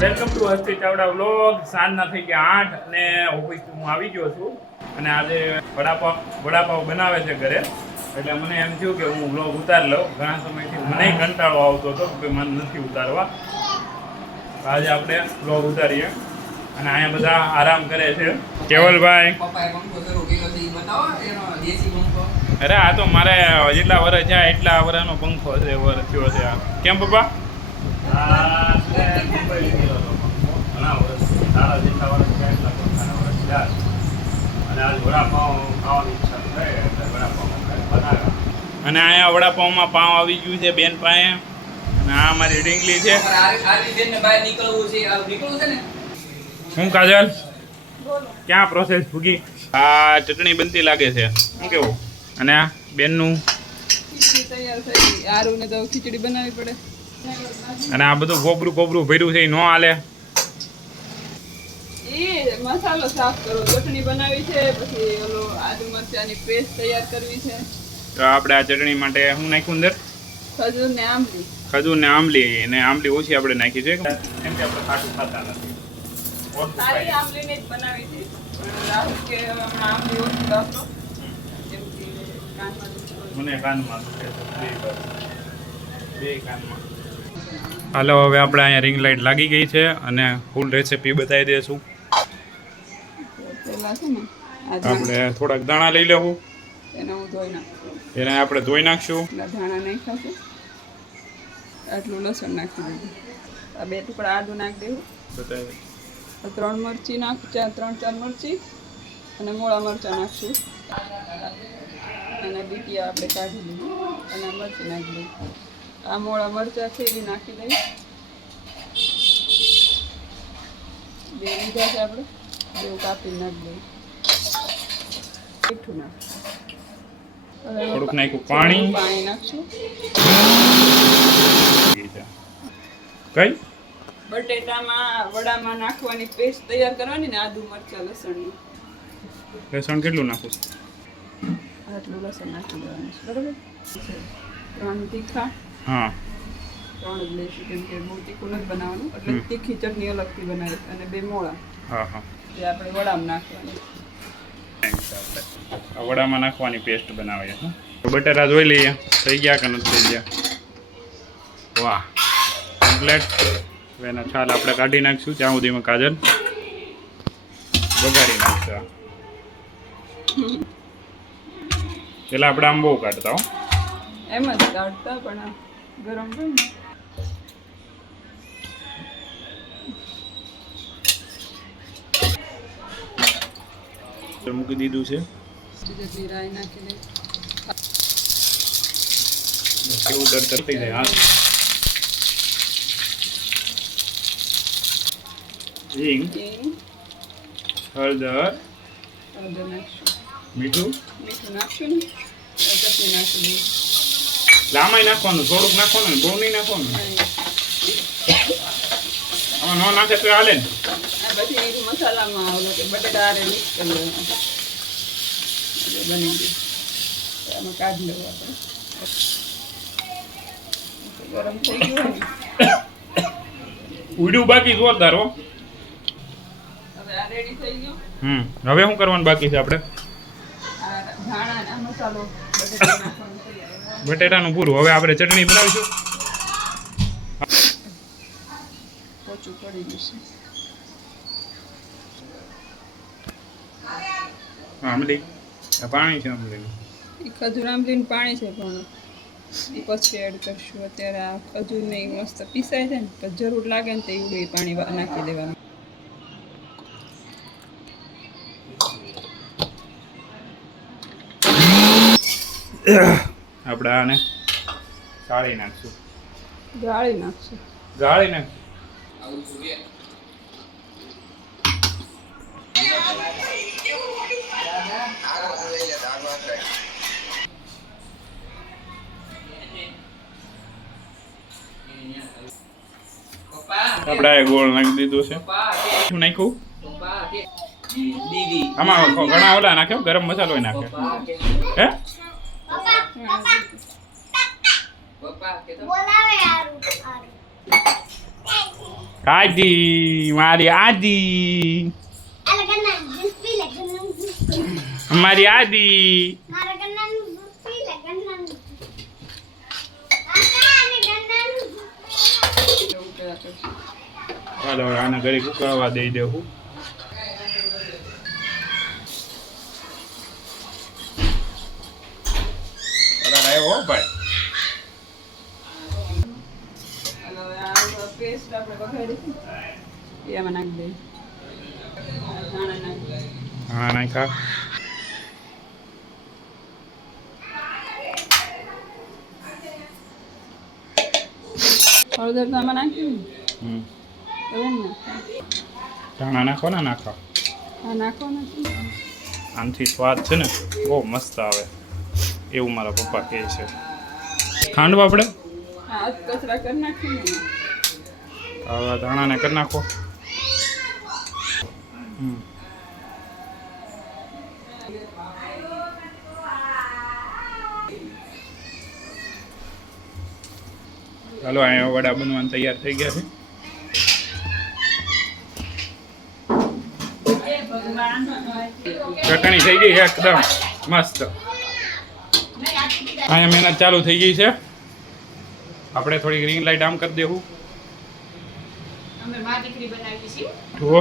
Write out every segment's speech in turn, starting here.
Welcome to Hasti Chavda vlog. સાંજના થઈ ગયા 8 અને ઓફિસથી હું આવી ગયો છું અને આજે વડાપાવ બનાવે છે ઘરે, એટલે મને એમ થયું કે હું વ્લોગ ઉતારી લઉં. ઘણા સમયથી મને કંટાળો આવતો હતો કે મને નથી ઉતારવા. આજે આપણે વ્લોગ ઉતારીએ અને અહીંયા બધા આરામ કરે છે. કેવલભાઈ, અરે આ તો મારે જેટલા વર્ષ છે એટલા વર્ષનો પંખો છે, વર્ષ થયો છે. કેમ પપ્પા? અને અહીંયા વડાપાવમાં પાવ આવી ગયું છે બેન પાસે, અને આ મારી ઢીંગલી છે. હું કાજલ ક્યાં પ્રોસેસ ભૂગી? આ ચટણી બનતી લાગે છે, શું કેવું? અને આ બેનનું તૈયાર થઈ આરુને તો ખીચડી બનાવવી પડે. અને આ બધું કોબરું ભર્યું છે, એ ન હાલે. એ મસાલો સાફ કરો, ચટણી બનાવી છે, પછી ઓલો આદુ મરચાની પેસ્ટ તૈયાર કરવી છે. તો આપણે આ ચટણી માટે શું નાખ્યું અંદર? ખજૂર ને આંબલી. ખજૂર ને આંબલી, અને આંબલી ઓછી આપણે નાખી છે કેમ કે આપણે ખાટું ખાતા નથી. સારી આંબલીને જ બનાવી છે. રાહુલ કે હમણાં આંબલી ઓછી વાપરો, જેમથી કાનમાં મને કાનમાં બે કાનમાં. હાલો, હવે આપણે અહીંયા રિંગ લાઇટ લાગી ગઈ છે અને ફૂલ રેસીપી બતાવી દઈશું. પેલા છે ને આપણે થોડાક દાણા લઈ લેવું, એને હું ધોઈ નાખું. એને આપણે ધોઈ નાખશું. ધાણા નાખ્યા છે, આટલું લસણ નાખી દીધું. આ 2 ટુકડા આદુ નાખી દેવું. બતાવી 3 મરચી નાખું, 3-4 મરચી અને મોળા મરચાં નાખશું. અને બીટિયા આપણે કાઢી લીધું અને મરચી નાખી દઈએ. આ મોળા મરચાં છે એ નાખી દઈએ. 2 લીધા છે આપણે, 2 કાપી નાખી દઈએ. મીઠું નાખશું, થોડુંક નાખ્યું પાણી નાખશું. કઈ બટેટામાં વડામાં નાખવાની પેસ્ટ તૈયાર કરવાની ને આદુ મરચાં લસણની. લસણ કેટલું નાખું? આટલું લસણ નાખી દેવાનું છે, બરાબર? 3 તીખા, હા 3 જ લઈશું કેમ કે બહુ તીખું નથી બનાવવાનું, એટલે તીખી ચટણી અલગથી બનાવી. અને 2 મોળા, હા હા, જે આપણે વડામાં નાખવાની. આ વડામાં નાખવાની પેસ્ટ બનાવીએ છીએ. તો બટેટા જોઈ લઈએ થઈ ગયા કે નથી થઈ ગયા. વાહ, કમ્પ્લેટ. એના છાલ આપણે કાઢી નાખીશું, ત્યાં સુધીમાં કાજલ બગાડી નાખશે. પેલા આપણે આમ બહુ કાઢતા હો, એમ જ કાઢતા, પણ આ ગરમ હોય ને મૂકી દીધું છે. જેટલી રાઈ નાખી દે. કેવું તરતર થઈ જાય. હા, હિંગ, હળદર, નાખશું, મીઠું નાખશું ને ચટણી નાખી દઈએ. લામાય નાખવાનું, થોડુંક નાખવાનું, બહુ નહીં નાખવાનું. આમાં ન નાખે તો હાલે ને. આ પછી મસાલામાં ઓલો કે બટેટા આરે મિક્સ કરી દેવાનું, એટલે બની ગયું. આમાં કાઢી લેવું આપણે. ગરમ થઈ ગયું ને, ઉડ્યું બાકી જોરદાર હો. હવે આ રેડી થઈ ગયું. હવે શું કરવાનું બાકી છે આપણે? આ ધાણા ને આ મસાલો બટેટા નાખવાનું તૈયાર. બટેટાનું પૂરું. હવે આપણે ચટણી બનાવીશું. પોચું પડી ગયું છે. આંબલી, આ પાણી છે આંબલી. એ ખજૂર આંબલીનું પાણી છે, પણ એ પછી એડ કરશું. અત્યારે આ ખજૂર ને મસ્ત પીસાય છે ને, પછી જરૂર લાગે ને તો એવું પાણી નાખી દેવાનું. આપણે આને ગાળી નાખશું. ગાળી નાખશું. ગાળી નાખ. આપણે ગોળ નાખી દીધું છે. શું નાખ્યું? આમાં ઘણા ઓલા નાખ્યો, ગરમ મસાલો નાખે. હે આજી મારી આજી મારી આદી ચાલો આને ઘરે ઉકળવા દઈ દેવું. આવ્યો ભાઈ પેસ્ટ આપણે વઘારી છે એમાં નાખી દઈએ. ધાણા નાખી દઈએ. હા નાખા હળદર તો આમાં નાખ્યું ને હવે ને ધાણા નાખો ને નાખો. હા નાખો નથી આનાથી સ્વાદ છે ને બહુ મસ્ત આવે એવું મારા પપ્પા કહે છે. ખાંડવા આપણે હા કચરા કરી નાખ્યું ને હવે ધાણાને કરી નાખો. ચાલો અહીંયા વડા બનવાનું તૈયાર થઈ ગયા છે. ચટણી થઈ ગઈ છે એકદમ મસ્ત. અહીંયા મહેનત ચાલુ થઈ ગઈ છે. આપણે થોડી ગ્રીન લાઈટ આમ કરી દેવું. અમે મા દીકરી બનાવી છે જુઓ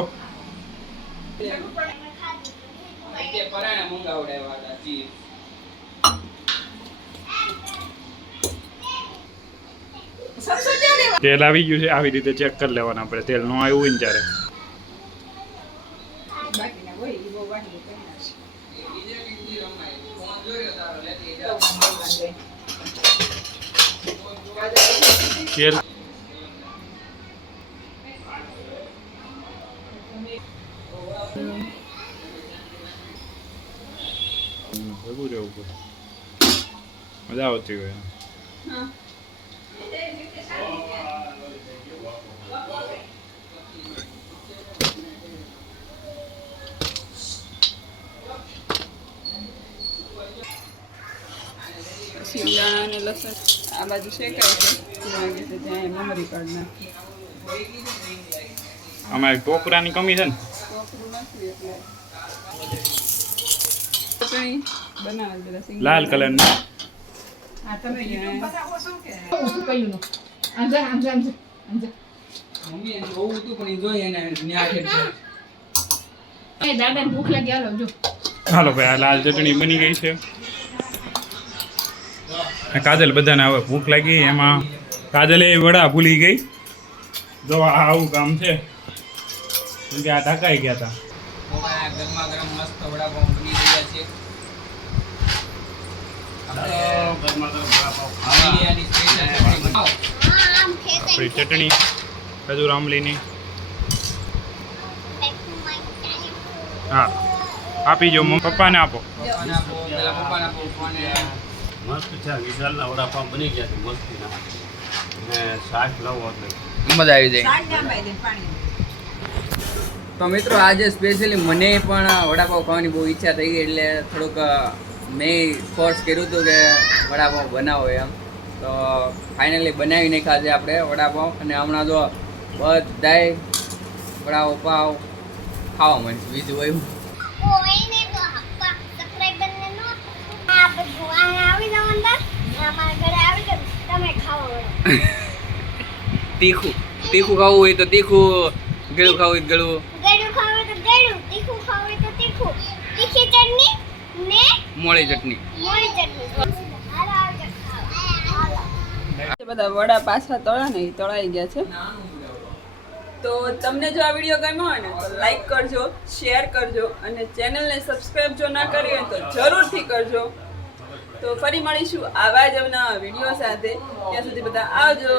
તેલ આવી ગયું છે. આવી રીતે ચેક કરી લેવાનું આપણે. તેલ ન આવ્યું હોય ને ત્યારે બાકીના હોય એ બહુ બાકી કરી તેલ ભેગું રહેવું પડે. મજા આવતી હોય. હા શિમલા અને લસણ આ બાજુ શેકાય છે લાગે છે ત્યાં મમરી કાઢ નાખી. અમારે ટોપરાની કમી છે ને ટોપરું નાખ્યું એટલે ચટણી બનાવે જરા સિંગ લાલ કલરની. આ તમે YouTube બતાવો છો કે શું કહ્યું નો આંજા આંજા આંજા આંજા મમ્મી એને બહુ હતું પણ એ જોઈએ એને ન્યા છે એ દાદાને ભૂખ લાગી હાલો જો હાલો ભાઈ આ લાલ ચટણી બની ગઈ છે. કાજલ બધાને હવે ભૂખ લાગી. એમાં કાજલે વડા ભૂલી ગઈ. જો આવું કામ છે કેમ કે આ ઢકાઈ ગયા હતા. ગરમા ગરમ મસ્ત વડાપાઉં બની રહ્યા છે. આની સ્પેશિયલ ચટણી બનાવો. આપણી ચટણી ખજૂર આંબલીની. હા આપી જો પપ્પાને આપો. પપ્પાને આપો, પેલા પપ્પાને આપો, પપ્પાને મસ્ત છે. વિશાલના વડાપાવ બની ગયા છે મસ્તીના. અને શાક લાવો એટલે મજા આવી જાય. તો મિત્રો આજે સ્પેશિયલી મને પણ વડાપાવ ખાવાની બહુ ઈચ્છા થઈ ગઈ એટલે થોડુંક મેં ફોર્સ કર્યું હતું કે વડાપાવ બનાવો એમ. તો ફાઇનલી બનાવી નાખ્યા છે આપણે વડાપાવ. અને હમણાં જો બધાય વડાપાવ ખાવા મળશે. બીજું હોય કોઈને તો હપ્પા સબસ્ક્રાઇબર ને નો આ બધું આ આવી જાવ અંદર અમારા ઘરે આવી કે તમે ખાવો વડો તીખું તીખું ખાવું હોય તો તીખું, ગળું ખાવું હોય તો ગળું, ગળું ખાવું તો ગળું, તીખું ખાવું હોય તો તીખું, તીખી ચટણી ને મોળી ચટણી. મોળી ચટણી હાલો આવજો ખાવા હાલો બધા વડા પાછા તળા ને એ તળાઈ ગયા છે. તો તમને જો આ વિડીયો ગમ્યો હોય ને તો લાઈક કરજો, શેર કરજો અને ચેનલને સબસ્ક્રાઇબ જો ના કરી હોય તો જરૂરથી કરજો. તો ફરી મળીશું આવા જ નવા વિડીયો સાથે. ત્યાં સુધી બધા આવજો.